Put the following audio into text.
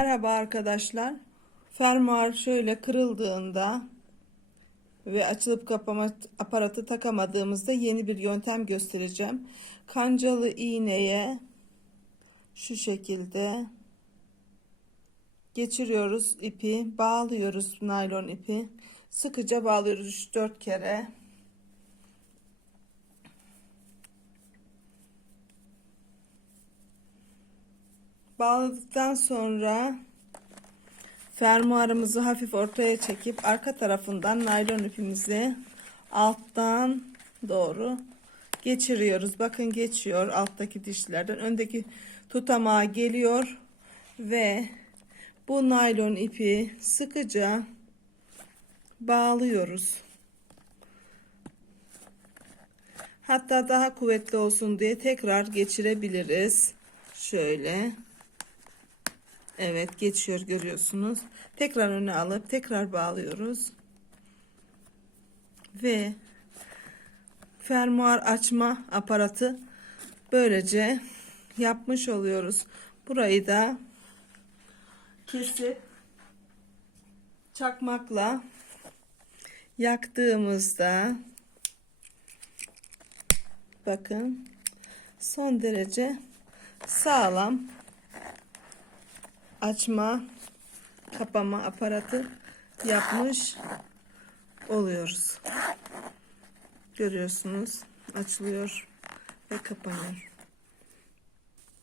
Merhaba arkadaşlar. Fermuar şöyle kırıldığında ve açılıp kapama aparatı takamadığımızda yeni bir yöntem göstereceğim. Kancalı iğneye şu şekilde geçiriyoruz ipi, bağlıyoruz naylon ipi. Sıkıca bağlıyoruz 3-4 kere. Bağladıktan sonra fermuarımızı hafif ortaya çekip arka tarafından naylon ipimizi alttan doğru geçiriyoruz. Bakın geçiyor alttaki dişlerden. Öndeki tutamağa geliyor ve bu naylon ipi sıkıca bağlıyoruz. Hatta daha kuvvetli olsun diye tekrar geçirebiliriz. Şöyle. Evet geçiyor görüyorsunuz. Tekrar öne alıp tekrar bağlıyoruz. Ve fermuar açma aparatı böylece yapmış oluyoruz. Burayı da kesip çakmakla yaktığımızda bakın son derece sağlam açma kapama aparatı yapmış oluyoruz. Görüyorsunuz açılıyor ve kapanıyor.